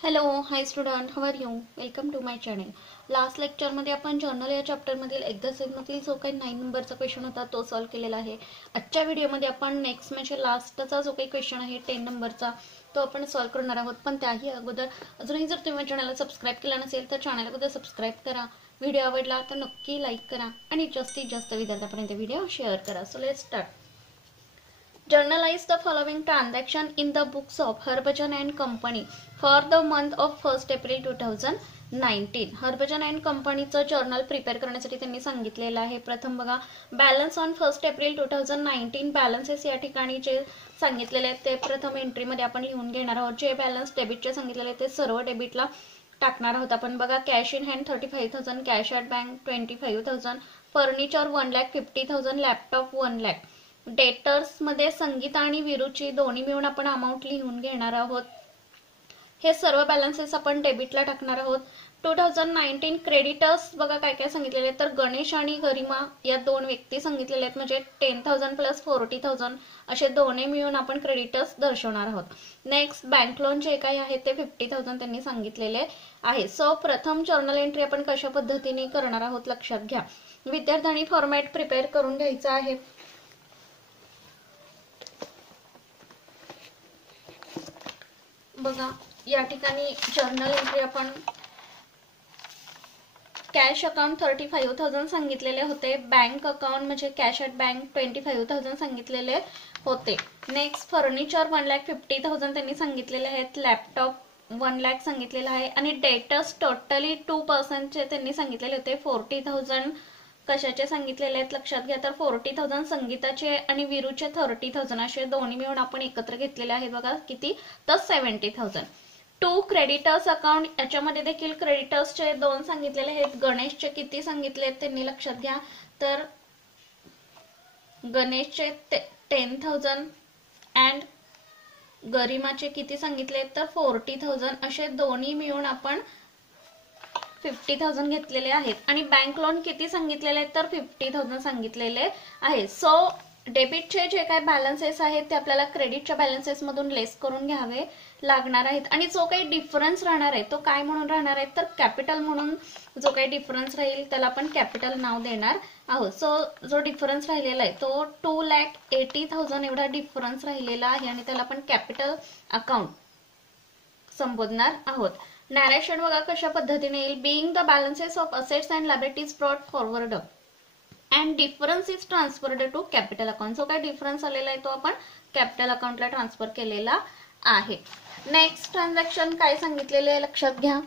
Hello hi student, how are you? Welcome to my channel. Last लेक्चरमध्ये आपण journal या चॅप्टरमधील एक्झरसाइजमधील जो काही 9 नंबरचा क्वेश्चन होता तो सॉल्व्ह केलेला आहे. आजच्या व्हिडिओमध्ये आपण नेक्स्ट म्हणजे लास्टचा जो काही क्वेश्चन आहे 10 नंबरचा तो आपण सॉल्व्ह करणार आहोत. पण त्याही अगोदर अजूनही जर तुम्ही चॅनलला सबस्क्राईब केला नसेल तर चॅनल अगोदर सबस्क्राईब करा. व्हिडिओ आवडला तर नक्की लाईक करा आणि जास्तीत जास्त विद्यार्थ्यांपर्यंत व्हिडिओ शेअर करा. So let's start. Journalize the following transaction in the books of Harbhajan and Company for the month of 1st April 2019. Harbhajan and कंपनीचं जर्नल प्रिपेअर करण्यासाठी त्यांनी सांगितलेलं आहे. प्रथम बघा, balance on 1st April 2019. Balances या ठिकाणी जे सांगितलेले आहेत ते प्रथम एंट्रीमध्ये आपण लिहून घेणार आहोत. जे बॅलन्स डेबिटचे सांगितलेले ते सर्व डेबिटला टाकणार आहोत आपण. बघा, cash in hand 35,000, cash at bank 25,000, furniture 1,50,000, laptop 1,00,000. Debtors मध्ये संगीता आणि विरुची दोन्ही मिळून आपण अमाऊंट लिहून घेणार आहोत. हे सर्व बॅलन्सेस आपण डेबिटला टाकणार आहोत. 2019 क्रेडिटर्स बघा काय काय सांगितलेले आहेत. तर गणेश आणि गरिमा या दोन व्यक्ती सांगितलेले आहेत, म्हणजे 10,000 प्लस 40,000 असे दोन्ही मिळून आपण क्रेडिटर्स दर्शवणार आहोत. नेक्स्ट, बँक लोन जे काही आहे ते 50,000 त्यांनी सांगितलेले आहे. सो प्रथम जर्नल एंट्री आपण कशा पद्धतीने करणार आहोत लक्षात घ्या. विद्यार्थ्यांनी फॉर्मॅट प्रिपेअर करून घ्यायचा आहे. बघा, या ठिकाणी जर्नल एंट्री आपण कॅश अकाउंट 35,000 सांगितलेले होते. बँक अकाउंट म्हणजे कॅश ॲट बँक 25,000 सांगितलेले होते. नेक्स्ट, फर्निचर 1,50,000 त्यांनी सांगितलेले आहेत. लॅपटॉप 1,00,000 सांगितलेलं आहे. आणि डेटर्स टोटली 2% त्यांनी सांगितलेले होते. 40,000 कशाचे सांगितलेले आहेत लक्षात घ्या. तर 40,000 संगीताचे आणि विरुचे 30,000 असे दोन्ही मिळून आपण एकत्र घेतलेले आहेत. बघा किती, तर 70,000. 2 क्रेडिटर्स अकाउंट, याच्यामध्ये देखील क्रेडिटर्सचे 2 सांगितलेले आहेत. गणेशचे किती सांगितले आहेत त्यांनी लक्षात घ्या. तर गणेशचे 10,000 अँड गरिमाचे किती सांगितले तर 40,000 असे दोन्ही मिळून आपण 50,000 घेतलेले आहेत. आणि बँक लोन किती सांगितलेले आहेत तर 50,000 सांगितलेले आहे. सो डेबिटचे जे काय बॅलन्सेस आहेत ते आपल्याला क्रेडिटच्या बॅलन्सेस मधून लेस करून घ्यावे लागणार आहेत. आणि जो काही डिफरन्स राहणार आहे तो काय म्हणून राहणार आहे तर कॅपिटल म्हणून जो काही डिफरन्स राहील त्याला आपण कॅपिटल नाव देणार आहोत. सो जो डिफरन्स राहिलेला आहे तो 2,80,000 एवढा डिफरन्स राहिलेला आहे आणि त्याला आपण कॅपिटल अकाउंट संबोधणार आहोत. नॅरेशन बघा कशा पद्धतीने येईल. Being the balances of assets and liabilities brought forward and difference is transferred to capital account. जो काय डिफरन्स आलेला आहे तो आपण कॅपिटल अकाउंटला ट्रान्सफर केलेला आहे. नेक्स्ट ट्रान्झॅक्शन काय सांगितलेले आहे लक्षात घ्या.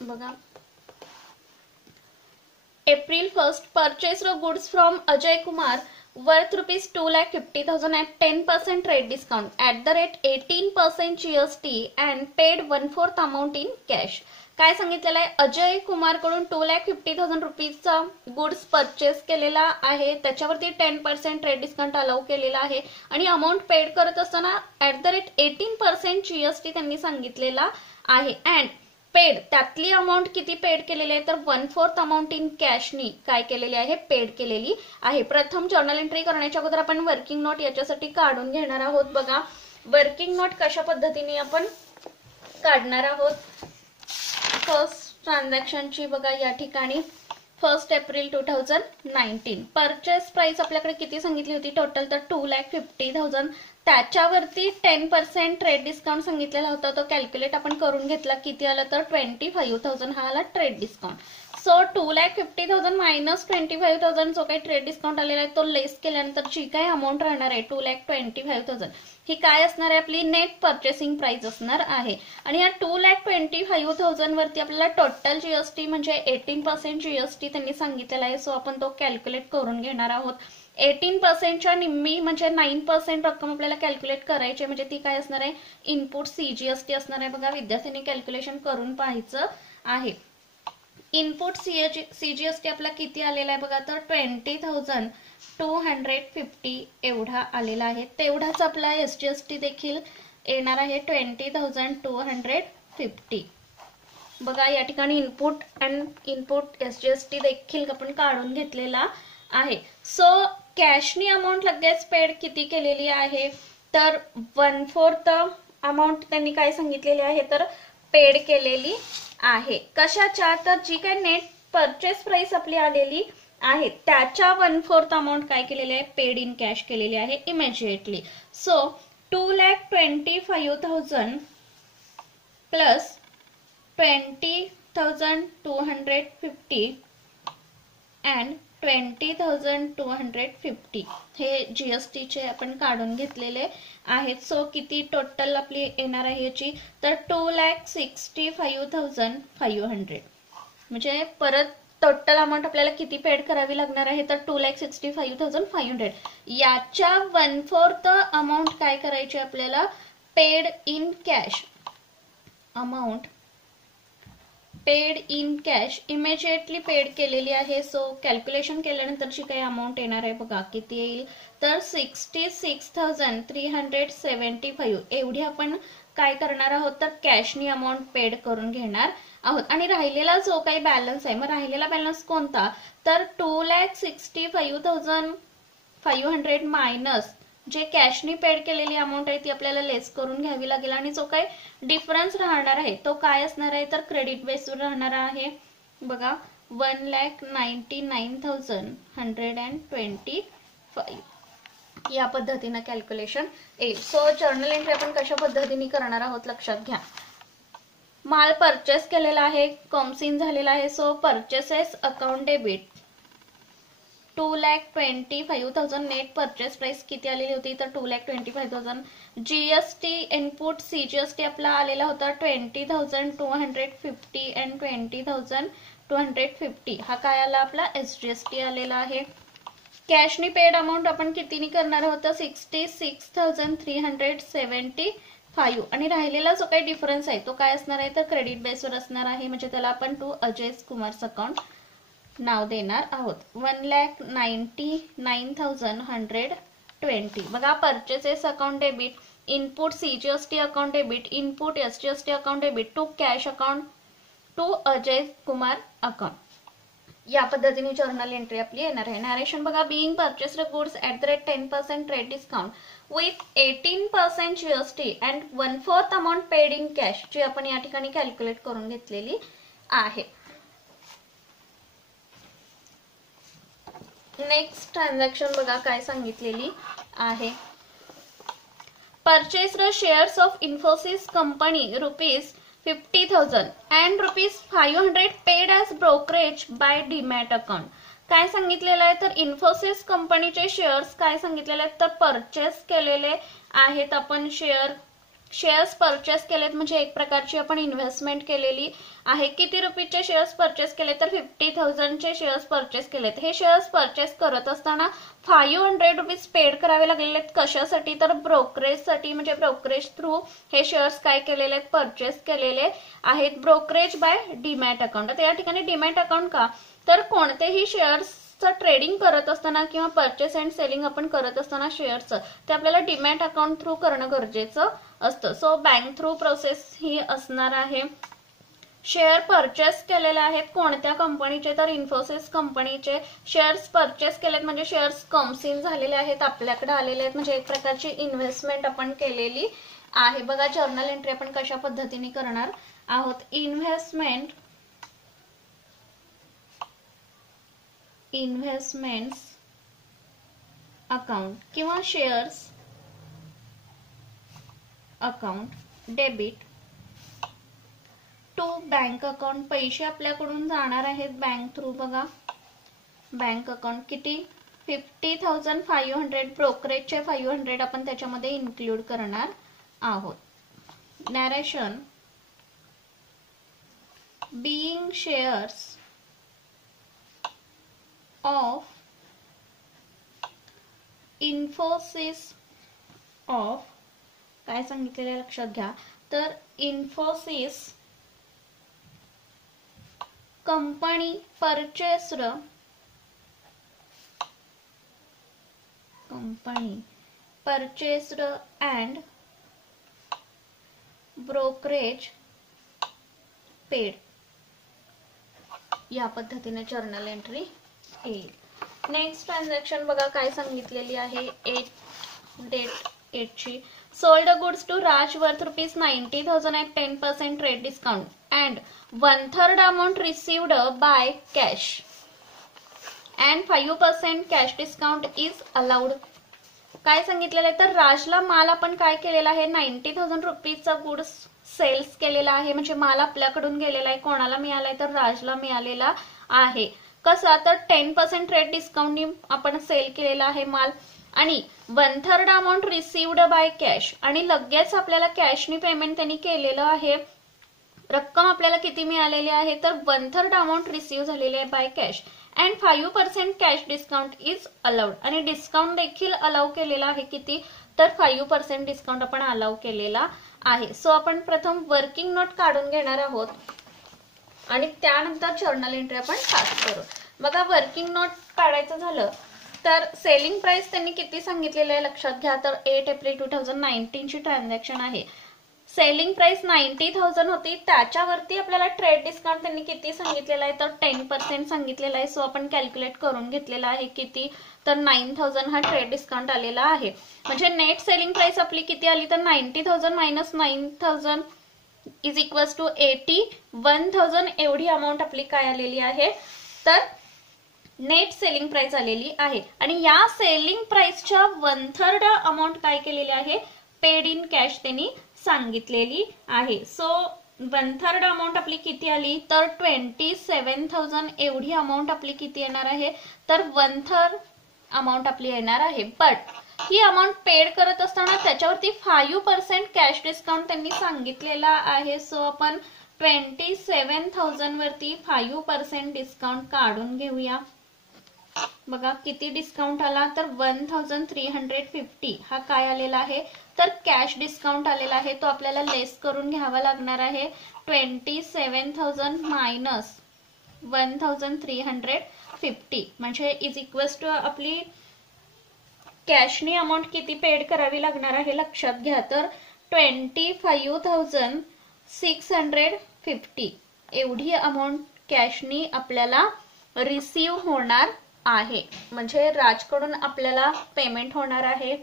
बघा, April 1st purchased goods from Ajay Kumar worth rupees 2,50,000 at 10% trade discount at the rate 18% GST and paid 1/4 amount in cash. काय सांगितलेलं आहे, अजय कुमार कडून 2,50,000 रुपीजचा गुड्स परचेस केलेला आहे. त्याच्यावरती 10% ट्रेड डिस्काउंट अलाउ केलेला आहे आणि अमाऊंट पेड करत असताना ऍट द रेट 18% GST त्यांनी सांगितलेला आहे. अँड पेड, त्यातली अमाऊंट किती पेड केलेली आहे तर 1/4 अमाऊंट इन कॅशनी काय केलेली आहे पेड केलेली आहे. प्रथम जर्नल एंट्री करण्याच्या अगोदर आपण वर्किंग नोट याच्यासाठी काढून घेणार आहोत. बघा, वर्किंग नोट कशा पद्धतीने आपण काढणार आहोत. फर्स्ट ट्रान्झॅक्शनची बघा या ठिकाणी 1st एप्रिल 2019 परचेस प्राइस आपल्याकडे किती सांगितली होती टोटल तर 2,50,000. त्याच्यावरती 10% ट्रेड डिस्काउंट सांगितलेला होता. तो कॅल्क्युलेट आपण करून घेतला. किती आला तर 25,000 हा आला ट्रेड डिस्काउंट. सो 2,50,000 मायनस 25,000 जो काही ट्रेड डिस्काउंट आलेला आहे तो लेस केल्यानंतर जी काही अमाऊंट राहणार आहे 2,25,000 ही काय असणार आहे आपली नेट परचेसिंग प्राइस असणार आहे. आणि या 2,25,000 वरती आपल्याला टोटल जीएसटी म्हणजे 18% जीएसटी त्यांनी सांगितलेला आहे. सो आपण तो कॅल्क्युलेट करून घेणार आहोत. 18%च्या निम्मी म्हणजे 9% रक्कम आपल्याला कॅल्क्युलेट करायची, म्हणजे ती काय असणार आहे इनपुट सीजीएसटी असणार आहे. बघा, विद्यार्थ्यांनी कॅल्क्युलेशन करून पाहायचं आहे. इनपुट सीजीएसटी आपला किती आलेला आहे बघा तर 20,250 एवढा आलेला आहे. तेवढाच आपला एसजीएसटी देखील येणार आहे 20,250. बघा, या ठिकाणी इनपुट अँड इनपुट एसजीएसटी देखील आपण काढून घेतलेला आहे. सो कॅशनी अमाऊंट लगेच पेड किती केलेली आहे तर 1/4 अमाऊंट त्यांनी काय सांगितलेली आहे तर पेड केलेली आहे. कशाच्या तर जी काय नेट परचेस प्राइस आपली आलेली आहे त्याच्या 1/4 अमाऊंट काय केलेली आहे पेड इन कॅश केलेली आहे इमिजिएटली. सो 2,25,000 प्लस 20,250 अँड 20,250 हे जीएसटी चे आपण काढून घेतलेले आहेत. सो किती टोटल आपली येणार आहे याची तर 2,65,500 म्हणजे परत टोटल अमाऊंट आपल्याला किती पेड करावी लागणार आहे तर 2,65,500. याच्या 1/4 अमाऊंट काय करायची आपल्याला paid in cash amount paid in cash immediately paid केलेली आहे. सो कॅल्क्युलेशन केल्यानंतरची काही अमाऊंट येणार आहे बघा किती येईल तर 66,375 एवढी आपण काय करणार आहोत तर कॅशनी अमाऊंट पेड करून घेणार आहोत. आणि राहिलेला जो काही बॅलन्स आहे मग राहिलेला बॅलन्स कोणता तर 2,65,500 मायनस जे कॅशनी पेड केलेली अमाऊंट आहे ती आपल्याला लेस करून घ्यावी लागेल. आणि जो काही डिफरन्स राहणार आहे तो काय असणार आहे तर क्रेडिट बेसवर राहणार आहे बघा 1,99,125 या पद्धतीने कॅल्क्युलेशन येईल. सो जर्नल एंट्री आपण कशा पद्धतीने करणार आहोत लक्षात घ्या. माल परचेस केलेला आहे कॉमसिन झालेला आहे. So purchases account debit 2,25,000 net purchase price किती आलेली होती तर 2,25,000. जीएसटी इनपुट सीजीएसटी आपला आलेला होता 20,250 अँड 20,250 हा काय आला आपला एसजीएसटी आलेला आहे. कॅशनी पेड अमाऊंट आपण कितीनी करणार आहोत 66,375 आणि राहिलेला जो काही डिफरन्स आहे तो काय असणार आहे तर क्रेडिट बेसवर असणार आहे. म्हणजे त्याला आपण टू अजय कुमार अकाउंट नाव देणार आहोत. 1,99,120 बघा purchases account debit input CGST account debit input SGST account debit to cash account to Ajay Kumar account या पद्धतीने जर्नल एंट्री आपली येणार आहे. नरेशन बघा being purchased goods @ the rate 10% trade discount with 18% GST and 1/4 amount paid in cash जी आपण या ठिकाणी कॅल्क्युलेट करून घेतलेली आहे. नेक्स्ट ट्रान्झॅक्शन बघा काय सांगितलेली आहे. Purchased shares of Infosys company ₹50,000 and ₹500 paid as brokerage by demat account. काय सांगितलेलं आहे तर इन्फोसिस कंपनीचे शेअर्स काय सांगितलेले आहेत तर परचेस केलेले आहेत आपण शेअर्स परचेस केलेत म्हणजे एक प्रकारची आपण इन्व्हेस्टमेंट केलेली आहे. किती रुपीचे शेअर्स परचेस केले तर 50,000 चे शेअर्स परचेस केलेत. हे शेअर्स परचेस करत असताना ₹500 पेड करावे लागलेले आहेत. कशासाठी तर ब्रोकरेजसाठी म्हणजे ब्रोकरेज थ्रू हे शेअर्स काय केलेले आहेत परचेस केलेले आहेत. Brokerage by demat account. आता या ठिकाणी डीमॅट अकाउंट का तर कोणतेही शेअर्स ट्रेडिंग करत असताना किंवा परचेस अँड सेलिंग आपण करत असताना शेअरचं ते आपल्याला डीमॅट अकाउंट थ्रू करणं गरजेचं असतं. सो बँक थ्रू प्रोसेस ही असणार आहे. शेअर परचेस केलेले आहेत कोणत्या कंपनीचे तर इन्फोसिस कंपनीचे शेअर्स परचेस केलेत म्हणजे शेअर्स कॉमसिन झालेले आहेत आपल्याकडे आलेले आहेत म्हणजे एक प्रकारची इन्व्हेस्टमेंट आपण केलेली आहे. बघा जर्नल एंट्री आपण कशा पद्धतीने करणार आहोत. इन्व्हेस्टमेंट्स अकाउंट किंवा shares account debit to bank account. पैसे आपल्याकडून जाणार आहेत बँक थ्रू. बघा बँक अकाउंट किती 50,500 ब्रोकरेजचे 500 आपण त्याच्यामध्ये इन्क्लूड करणार आहोत. Narration being shares of Infosys of काय सांगितलेलं लक्षात घ्या तर Infosys company purchased and brokerage paid या पद्धतीने जर्नल एंट्री येईल. नेक्स्ट ट्रान्झॅक्शन बघा काय सांगितलेली आहे. डेट 8 ची. Sold goods to Raj worth ₹90,000 at 10% trade discount and 1/3 amount received by cash and 5% cash discount is allowed. काय सांगितलेलं आहे तर राजला माल आपण काय केलेला आहे 90,000 रुपीजचा गुड्स सेल्स केलेला आहे. म्हणजे माल आपल्याकडून गेलेला आहे. कोणाला मिळालाय तर राजला मिळालेला आहे. कसा तर 10% ट्रेड डिस्काउंटनी आपण सेल केलेला आहे माल आणि 1/3 अमाऊंट रिसिव्ड बाय कॅश आणि लगेच आपल्याला कॅशनी पेमेंट त्यांनी केलेलं आहे. रक्कम आपल्याला किती मिळालेली आहे तर 1/3 अमाऊंट रिसिव्ह झालेली आहे by cash and 5% cash discount is allowed आणि डिस्काउंट देखील अलाउ केलेला आहे. किती तर 5% डिस्काउंट आपण अलाउ केलेला आहे. सो आपण प्रथम वर्किंग नोट काढून घेणार आहोत आणि त्यानंतर जर्नल एंट्री आपण पास करू. बघा वर्किंग नोट काढायचं झालं तर सेलिंग प्राइस त्यांनी किती सांगितलेलं आहे लक्षात घ्या. तर 8 एप्रिल 2019 ची ट्रान्झॅक्शन आहे. सेलिंग प्राइस 90,000 होती. त्याच्यावरती आपल्याला ट्रेड डिस्काउंट त्यांनी किती सांगितलेला आहे तर 10% सांगितलेला आहे. सो आपण कॅल्क्युलेट करून घेतलेला आहे किती तर 9,000 हा ट्रेड डिस्काउंट आलेला आहे. म्हणजे नेट सेलिंग प्राइस आपली किती आली तर 90,000 मायनस 9,000 इज इक्वल्स टू 81,000 एवढी अमाऊंट आपली काय आलेली आहे तर नेट सेलिंग प्राइस आलेली आहे. आणि या सेलिंग प्राइसच्या 1/3 अमाऊंट काय केलेली आहे पेड इन कॅश त्यांनी सांगितलेली आहे. सो 1/3 अमाऊंट आपली किती आली तर 27,000 एवढी अमाऊंट आपली किती येणार आहे तर 1/3 अमाऊंट आपली येणार आहे. बट ही अमाऊंट पेड करत असताना त्याच्यावरती 5% कॅश डिस्काउंट त्यांनी सांगितलेला आहे. सो आपण 27,000 वरती 5% डिस्काउंट काढून घेऊया. बघा किती डिस्काउंट आला तर 1,350 हा काय आलेला आहे तर कॅश डिस्काउंट आलेला आहे. तो आपल्याला लेस करून घ्यावा लागणार आहे. 27,000 मायनस 1,350 म्हणजे इज इक्वल्स टू आपली कॅशनी अमाऊंट किती पेड करावी लागणार आहे लक्षात घ्या तर 25,650 एवढी अमाऊंट कॅशनी आपल्याला रिसीव होणार आहे. म्हणजे राजकडून आपल्याला पेमेंट होणार आहे.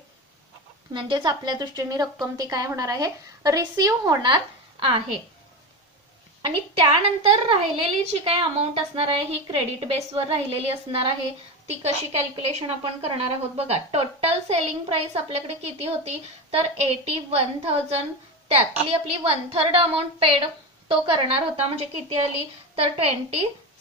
म्हणजेच आपल्या दृष्टीने रक्कम ती काय होणार आहे रिसीव होणार आहे. आणि त्यानंतर राहिलेली जी काय अमाऊंट असणार आहे ही क्रेडिट बेसवर राहिलेली असणार आहे. ती कशी कॅल्क्युलेशन आपण करणार आहोत बघा. टोटल सेलिंग प्राइस आपल्याकडे किती होती तर 81,000 त्यातली आपली 1/3 अमाऊंट पेड तो करणार होता. म्हणजे किती आली तर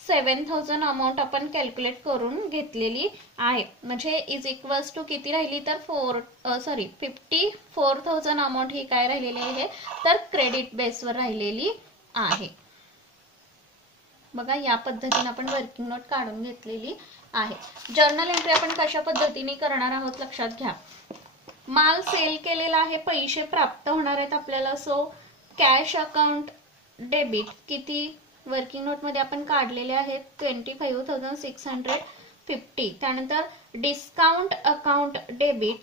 27,000 अमाऊंट आपण कॅल्क्युलेट करून घेतलेली आहे. म्हणजे इज इक्वल्स टू किती राहिली तर 54,000 अमाऊंट ही काय राहिलेली आहे तर क्रेडिट बेसवर राहिलेली आहे. बघा या पद्धतीने आपण वर्किंग नोट काढून घेतलेली आहे. जर्नल एंट्री आपण कशा पद्धतीने करणार आहोत लक्षात घ्या. माल सेल केलेला आहे पैसे प्राप्त होणार आहेत आपल्याला. सो कॅश अकाउंट डेबिट किती वर्किंग नोट मध्ये आपण काढलेले आहेत 25,650. त्यानंतर डिस्काउंट अकाउंट डेबिट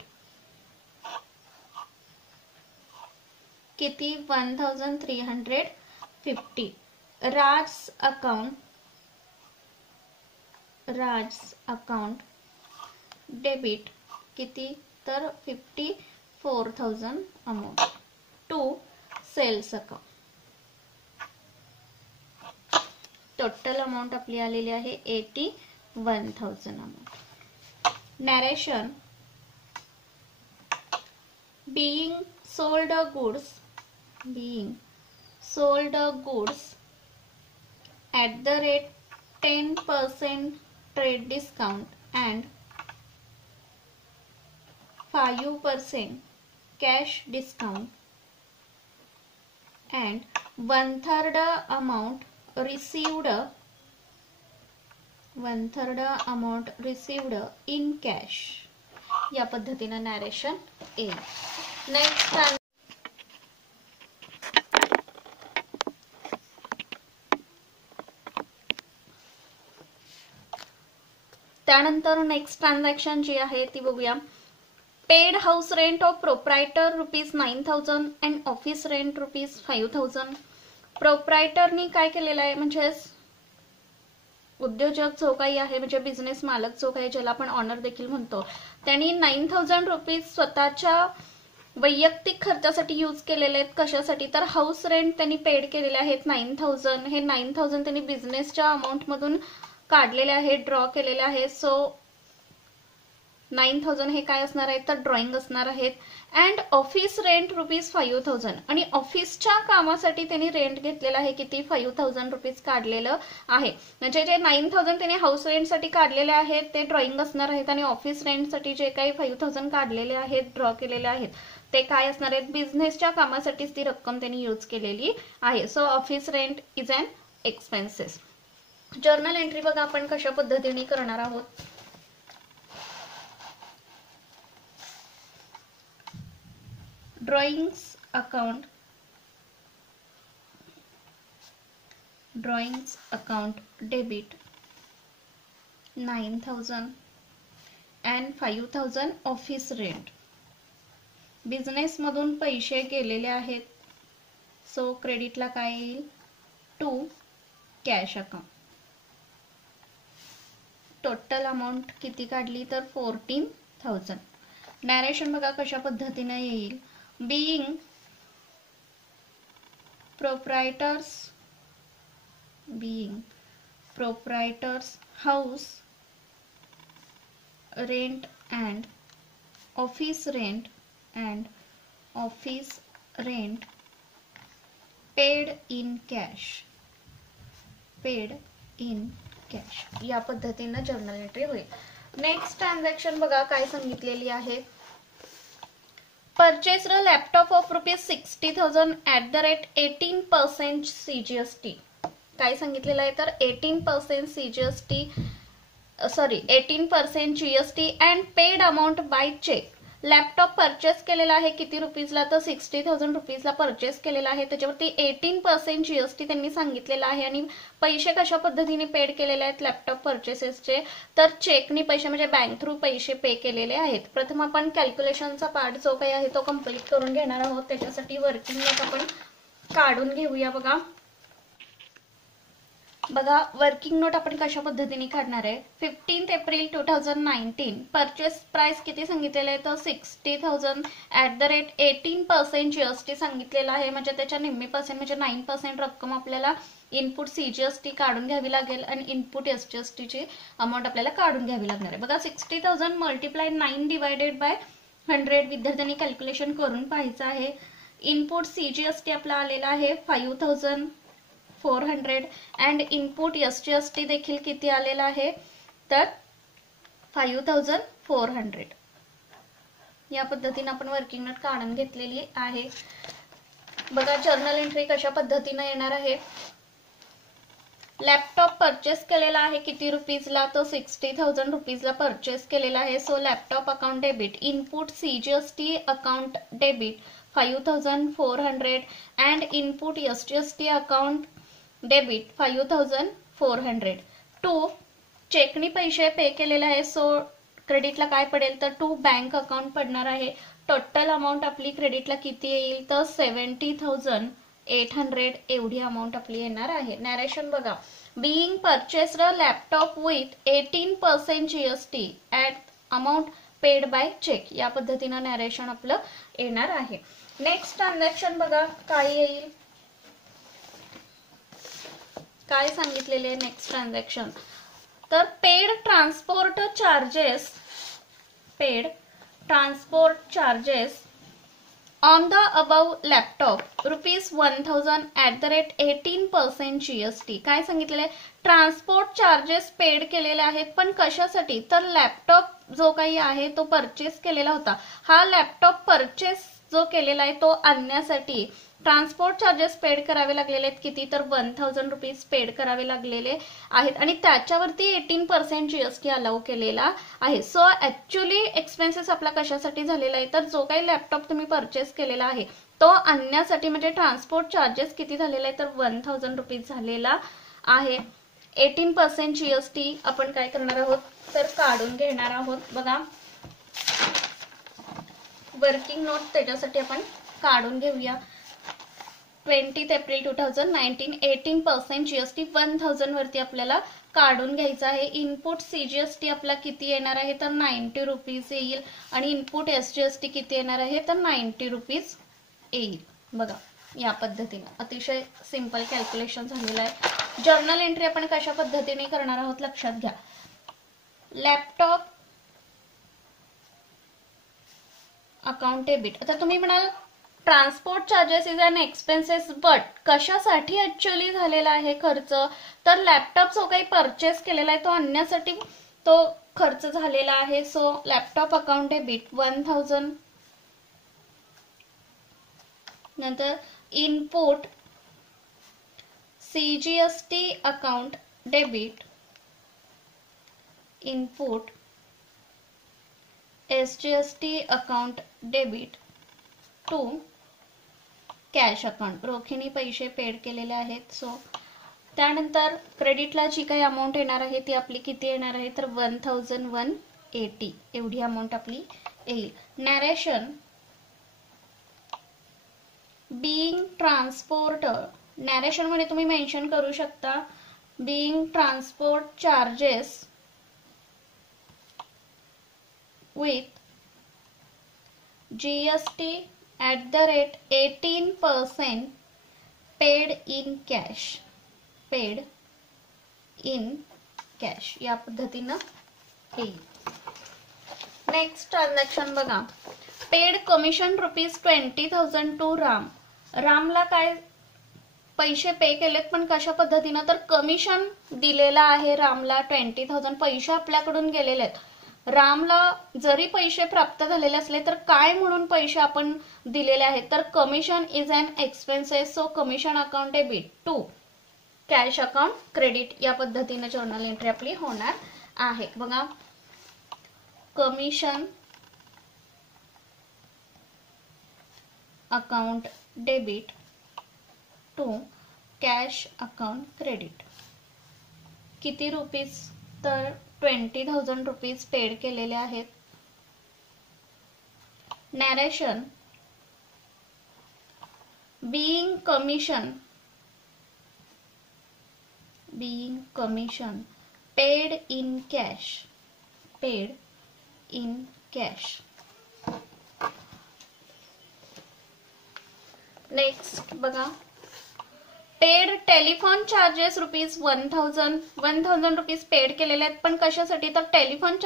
किती 1,350. राज अकाउंट डेबिट किती तर 54,000 amount to sales account. Total amount आपली आलेली आहे 81,000 amount. Narration being sold goods at the rate 10% trade discount and 5% cash discount and 1/3 amount received in cash. या पद्धतीने नरेशन येईल. नेक्स्ट त्यानंतर नेक्स्ट ट्रान्झॅक्शन जी आहे ती बघूया. Paid house rent of proprietor ₹9,000 and office rent ₹5,000. प्रोप्रायटरनी काय केलेलं आहे म्हणजे उद्योजक जो काही आहे म्हणजे बिझनेस मालक जो काही, ज्याला आपण ऑनर देखील म्हणतो, त्यांनी 9,000 रुपीज स्वतःच्या वैयक्तिक खर्चासाठी यूज केलेले आहेत. कशासाठी? तर हाऊस रेंट त्यांनी पेड केलेले आहेत 9,000. हे 9,000 त्यांनी बिझनेसच्या अमाऊंटमधून काढलेले आहेत, ड्रॉ केलेले आहेत. सो 9,000 हे काय असणार आहे तर ड्रॉइंग असणार आहेत. अँड ऑफिस रेंट रुपीज 5,000 आणि ऑफिसच्या कामासाठी त्यांनी रेंट घेतलेलं आहे किती 5,000 रुपीज काढलेलं आहे. म्हणजे जे 9,000 त्यांनी हाऊस रेंटसाठी काढलेले आहेत ते ड्रॉइंग असणार आहेत आणि ऑफिस रेंटसाठी जे काही 5,000 काढलेले आहेत, ड्रॉ केलेले आहेत, ते काय असणार आहेत बिझनेसच्या कामासाठीच ती रक्कम त्यांनी यूज केलेली आहे. So office rent is an expenses. Journal entry बघा आपण कशा पद्धतीने करणार आहोत. Drawings account debit 9,000 and 5,000 office rent. Business मधून पैसे गेलेले आहेत. सो क्रेडिटला काय येईल to cash account. Total amount किती काढली तर 14,000. नॅरेशन बघा कशा पद्धतीने येईल. being proprietors house rent and office rent paid in cash. या पद्धतीने जर्नल एंट्री होईल. नेक्स्ट ट्रान्झॅक्शन बघा काय सांगितलेली आहे. Purchased a laptop of rupees 60,000 at the rate 18% CGST. काय सांगितलेलं आहे तर 18% GST and paid amount by check. Laptop purchase केलेला आहे किती रुपीजला तर 60,000 रुपीजला परचेस केलेला आहे. त्याच्यावरती 18% GST त्यांनी सांगितलेला आहे. आणि पैसे कशा पद्धतीने पेड केलेले आहेत लॅपटॉप परचेसेसचे तर चेकनी पैसे म्हणजे बँक थ्रू पैसे पे केलेले आहेत. प्रथम आपण कॅल्क्युलेशनचा पार्ट जो काही आहे तो कम्प्लीट करून घेणार आहोत. त्याच्यासाठी वर्किंग नोट आपण काढून घेऊया. बघा वर्किंग नोट आपण कशा पद्धतीने काढणार आहे. 15 एप्रिल 2019 परचेस प्राइस किती सांगितलेलं आहे तर 60,000 ॲट द रेट 18% GST सांगितलेला आहे. म्हणजे त्याच्या निम्मी पर्सेंट म्हणजे 9% रक्कम आपल्याला इनपुट CGST काढून घ्यावी लागेल आणि इनपुट SGST ची अमाऊंट आपल्याला काढून घ्यावी लागणार आहे. बघा 60,000 मल्टिप्लाय 9 डिवायडेड बाय 100 विद्यार्थ्यांनी कॅल्क्युलेशन करून पाहायचं आहे. इनपुट CGST आपला आलेला आहे 5,400 अँड इनपुट SGST देखील किती आलेला आहे तर 5,400. या पद्धतीने आपण वर्किंग नोट काढून घेतलेली आहे. बघा जर्नल एंट्री कशा पद्धतीने येणार आहे. लॅपटॉप परचेस केलेला आहे किती रुपीजला तर 60,000 रुपीजला परचेस केलेला आहे. So laptop account debit input CGST account debit 5,400 and input SGST account debit 5,400 to चेकनी पैसे पे केलेले आहे. सो क्रेडिटला काय पडेल तर टू बँक अकाउंट पडणार आहे. टोटल अमाऊंट आपली क्रेडिटला किती येईल तर 70,800 एवढी अमाऊंट आपली येणार आहे. नॅरेशन बघा. Being purchased a laptop with 18% GST at amount paid by cheque. या पद्धतीने नॅरेशन आपलं येणार आहे. नेक्स्ट ट्रान्झॅक्शन बघा काय येईल. काय सांगितलेले नेक्स्ट ट्रान्झॅक्शन तर paid transport charges on the above laptop rupees 1,000 at the rate 18% GST. काय सांगितलेले ट्रान्सपोर्ट चार्जेस पेड केलेले आहेत. पण कशासाठी तर लॅपटॉप जो काही आहे तो परचेस केलेला होता. हा लॅपटॉप परचेस जो केलेला आहे तो आणण्यासाठी ट्रान्सपोर्ट चार्जेस पेड करावे लागलेले आहेत किती तर 1,000 रुपीज पेड करावे लागलेले आहेत आणि त्याच्यावरती 18% GST अलाउ केलेला आहे. सो ऍक्च्युअली एक्सपेन्सेस आपला कशासाठी झालेला आहे तर जो काही लॅपटॉप तुम्ही परचेस केलेला आहे तो आणण्यासाठी म्हणजे ट्रान्सपोर्ट चार्जेस किती झालेला आहे तर 1,000 रुपीज झालेला आहे. 18% GST आपण काय करणार आहोत तर काढून घेणार आहोत. बघा वर्किंग नोट त्याच्यासाठी आपण काढून घेऊया. 20 एप्रिल 2019 18% GST 1,000 वरती आपल्याला काढून घ्यायचा आहे. इनपुट CGST आपला किती येणार आहे तर 90 रुपीज येईल आणि इनपुट SGST किती येणार आहे तर 90 रुपीज येईल. बघा या पद्धतीने अतिशय सिंपल कॅल्क्युलेशन झालेलं आहे. जर्नल एंट्री आपण कशा पद्धतीने करणार आहोत लक्षात घ्या. Laptop account debit. आता तुम्ही म्हणाल transport charges is an expenses, but कशासाठी ऍक्च्युअली झालेला आहे खर्च तर लॅपटॉप जो काही परचेस केलेला आहे तो आणण्यासाठी तो खर्च झालेला आहे. So laptop account debit 1000. नंतर input CGST account debit, input SGST account debit to cash account. रोखीने पैसे पेड केलेले आहेत. सो त्यानंतर क्रेडिटला जी काही अमाऊंट येणार आहे ती आपली किती येणार आहे तर 1180 एवढी अमाऊंट आपली येईल. Narration being transport. नॅरेशन मध्ये तुम्ही मेन्शन करू शकता being transport charges with GST at the rate 18% paid in cash. paid in cash या पद्धतीनं येईल. नेक्स्ट ट्रान्झॅक्शन बघा. Paid commission ₹20,000 to Ram. रामला काय पैसे पे केलेत पण कशा पद्धतीनं तर कमिशन दिलेलं आहे रामला 20,000. पैसे आपल्याकडून गेलेले आहेत. रामला जरी पैसे प्राप्त झालेले असले तर काय म्हणून पैसे आपण दिलेले आहेत तर commission is an expenses. So commission account debit to cash account credit या पद्धतीने जर्नल एंट्री आपली होणार आहे. बघा commission account debit to cash account credit. किती रुपीज तर 20,000 रुपीज पेड केलेले आहेत. Narration being commission paid in cash. Next बघा. Paid telephone charges ₹1000 rupees paid केलेले आहेत पण कशासाठी तर टेलिफोन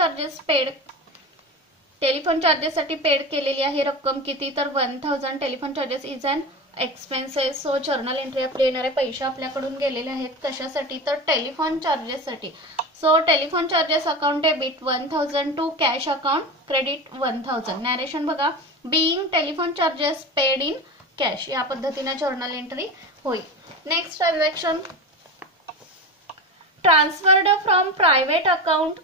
चार्जेससाठी पेड केलेली आहे रक्कम किती तर 1000. Telephone charges is an expenses. So journal entry आपली येणारे पैसे आपल्याकडून गेलेले आहेत कशासाठी तर टेलिफोन चार्जेससाठी. So telephone charges account debit 1000 to cash account credit 1000. Narration बघा being telephone charges paid in cash या पद्धतीने जर्नल एंट्री होईल. Next transaction transferred from private account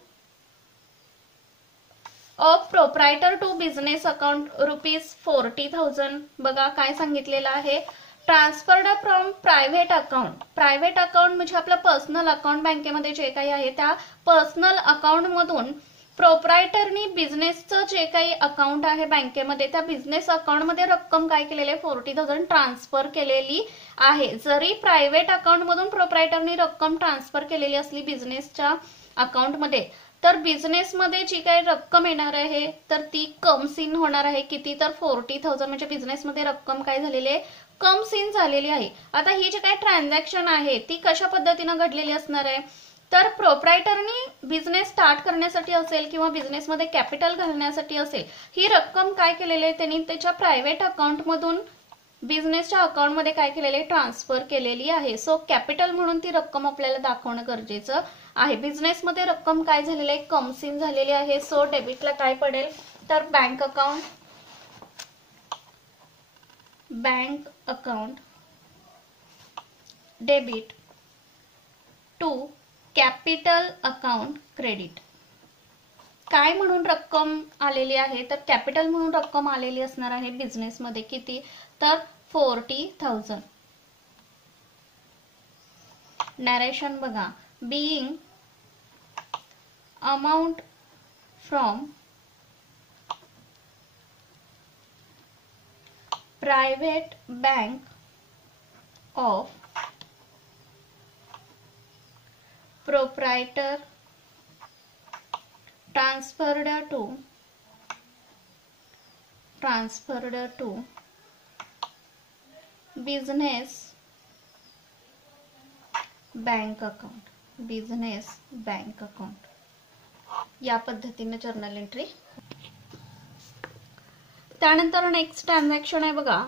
of proprietor to business account ₹40,000. बघा काय सांगितलेलं आहे. Transferred from private account. Private account म्हणजे आपलं पर्सनल अकाउंट बँकेमध्ये जे काही आहे त्या पर्सनल अकाउंट मधून प्रोप्रायटरनी बिझनेसचं जे काही अकाउंट आहे बँकेमध्ये त्या बिझनेस अकाउंटमध्ये रक्कम काय केलेली आहे 40,000 ट्रान्सफर केलेली आहे. जरी प्रायव्हेट अकाउंट मधून प्रोप्रायटरनी रक्कम ट्रान्सफर केलेली असली बिझनेसच्या अकाउंटमध्ये तर बिझनेसमध्ये जी काही रक्कम येणार आहे तर ती कम सीन होणार आहे. किती तर 40,000 म्हणजे बिझनेसमध्ये रक्कम काय झालेली आहे कम सीन झालेली आहे. आता ही जी काही ट्रान्झॅक्शन आहे ती कशा पद्धतीनं घडलेली असणार आहे तर प्रोप्रायटरनी बिझनेस स्टार्ट करण्यासाठी असेल किंवा बिझनेसमध्ये कॅपिटल घालण्यासाठी असेल ही रक्कम काय केलेली आहे त्यांनी त्याच्या प्रायव्हेट अकाउंटमधून बिझनेसच्या अकाउंटमध्ये काय केलेले ट्रान्सफर केलेली आहे. सो कॅपिटल म्हणून ती रक्कम आपल्याला दाखवणं गरजेचं आहे. बिझनेसमध्ये रक्कम काय झालेली आहे कम सीन झालेली आहे. सो डेबिटला काय पडेल तर bank account debit to capital account credit. काय म्हणून रक्कम आलेली आहे तर कॅपिटल म्हणून रक्कम आलेली असणार आहे बिझनेसमध्ये किती तर 40,000. नॅरेशन बघा being amount from private bank of proprietor transferred to business bank account. या पद्धतीने जर्नल एंट्री. त्यानंतर नेक्स्ट ट्रान्झॅक्शन आहे बघा.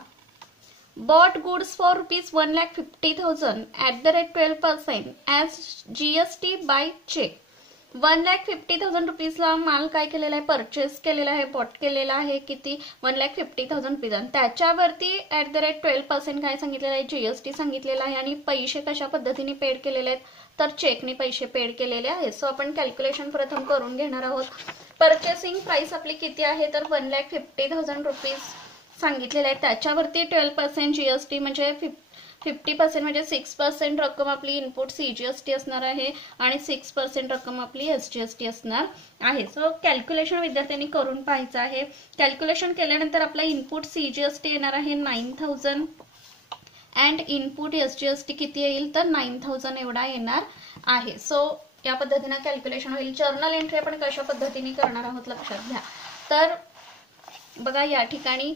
bought goods for ₹1,50,000 at the rate 12% as GST by check. ₹1,50,000 ला माल काय केलेला आहे, परचेस केलेला आहे, बॉट केलेला आहे. किती, ₹1,50,000. त्याच्यावरती ऍट द रेट 12% काय सांगितलेलं आहे, जीएसटी सांगितलेला आहे. आणि पैसे कशा पद्धतीने पेड केलेले आहेत, तर चेकने पैसे पेड केलेले आहेत. सो आपण कॅल्क्युलेशन प्रथम करून घेणार आहोत. परचेसिंग प्राइस आपली किती आहे, तर ₹1,50,000 सांगितलेलं आहे. त्याच्यावरती 12% जीएसटी म्हणजे 50% म्हणजे 6% रक्कम आपली इनपुट सीजीएसटी असणार आहे आणि 6% रक्कम आपली एसजीएसटी असणार आहे. सो कॅल्क्युलेशन विद्यार्थ्यांनी करून पाहायचं आहे. कॅल्क्युलेशन केल्यानंतर आपला इनपुट सीजीएसटी येणार आहे 9,000 अँड इनपुट एसजीएसटी किती येईल, तर 9,000 एवढा येणार आहे. सो या पद्धतीने कॅल्क्युलेशन होईल. जर्नल एंट्री आपण कशा पद्धतीने करणार आहोत लक्षात घ्या. तर बघा या ठिकाणी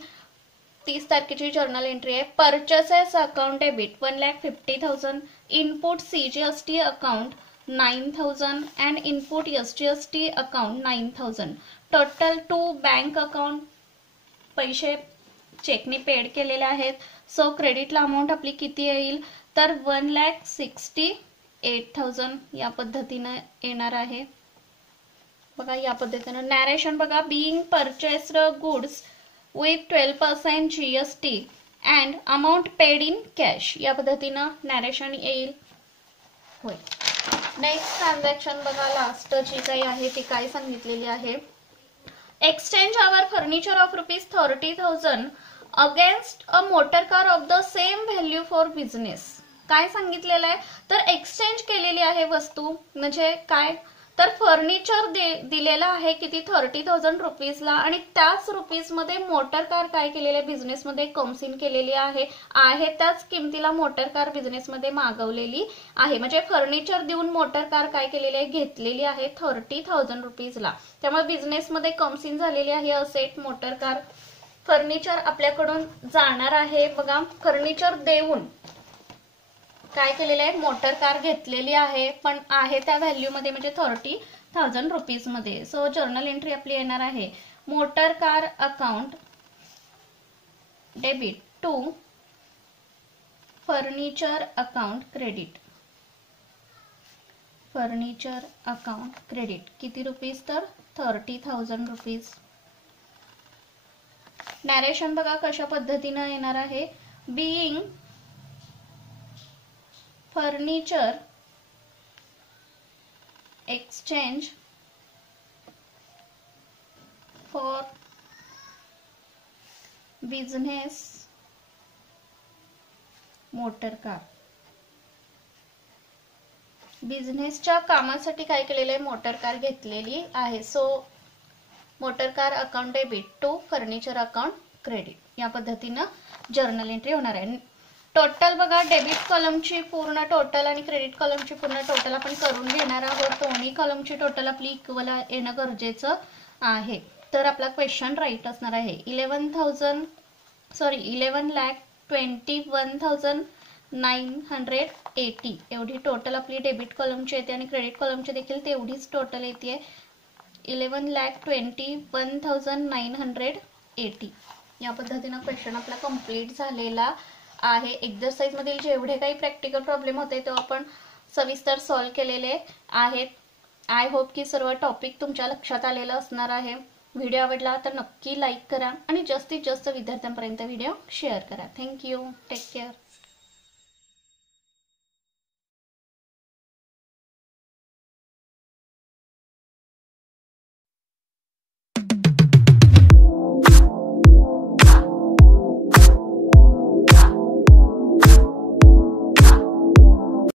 30 तारखेची जर्नल एंट्री आहे. Purchases account debit 1,50,000, input CGST account 9,000 and input SGST account 9,000. Total two bank account पैसे चेकने पेड केलेले आहेत. सो क्रेडिटला अमाऊंट आपली किती येईल, तर 1,68,000 या पद्धतीने येणार आहे. बघा या पद्धतीने नॅरेशन बघा. Being purchased goods with 12% GST and amount paid in cash या पद्धतीने नॅरेशन येईल. होय. नेक्स्ट ट्रान्झॅक्शन बघा. लास्ट जी काही आहे ती काय सांगितलेली आहे, exchange our furniture of ₹30,000 against a motor car of the same value for business. काय सांगितलेलं आहे, तर एक्सचेंज केलेली आहे वस्तू म्हणजे काय, तर फर्निचर दिलेला आहे किती, ₹30,000 ला आणि त्याच रुपीज मध्ये मोटर कार काय केलेले बिझनेस मध्ये कम्सिन केलेली आहे त्याच किमतीला मोटर कार बिझनेस मध्ये मागवलेली आहे. म्हणजे फर्निचर देऊन मोटर कार काय केलेली आहे, घेतलेली आहे ₹30,000 ला. त्यामुळे बिझनेस मध्ये कम्सिन झालेली आहे असेट मोटर कार. फर्निचर आपल्याकडून जाणार आहे बघा. फर्निचर देऊन काय केलेलं आहे, मोटर कार घेतलेली आहे पण आहे त्या व्हॅल्यू मध्ये म्हणजे ₹30,000 मध्ये. सो जर्नल एंट्री आपली येणार आहे motor car account debit to furniture account credit. Furniture account credit किती रुपीज, तर ₹30,000. नॅरेशन बघा कशा पद्धतीने येणार आहे. Being furniture exchange for business motor car. बिझनेसच्या कामासाठी काय केलेलं आहे, मोटर कार घेतलेली आहे. So motor car account debit to furniture account credit या पद्धतीने जर्नल एंट्री होणार आहे. टोटल बघा डेबिट कॉलमची पूर्ण टोटल आणि क्रेडिट कॉलमची पूर्ण टोटल आपण करून घेणार आहोत. दोन्ही कॉलमची टोटल आपली इक्वल येणं गरजेचं आहे. तर आपला क्वेश्चन राईट असणार आहे 11,21,980 एवढी टोटल आपली डेबिट कॉलमची येते आणि क्रेडिट कॉलमची देखील तेवढीच टोटल येते 11,21,980. या पद्धतीने क्वेश्चन आपला कंप्लीट झालेला आहे. एक्झरसाइज मधील जेवढे काही प्रॅक्टिकल प्रॉब्लेम होते ते आपण सविस्तर सॉल्व्ह केलेले आहेत. आय होप की सर्व टॉपिक तुमच्या लक्षात आलेला असणार आहे. व्हिडिओ आवडला तर नक्की लाईक करा आणि जास्तीत जास्त विद्यार्थ्यांपर्यंत व्हिडिओ शेअर करा. थँक्यू. Take care.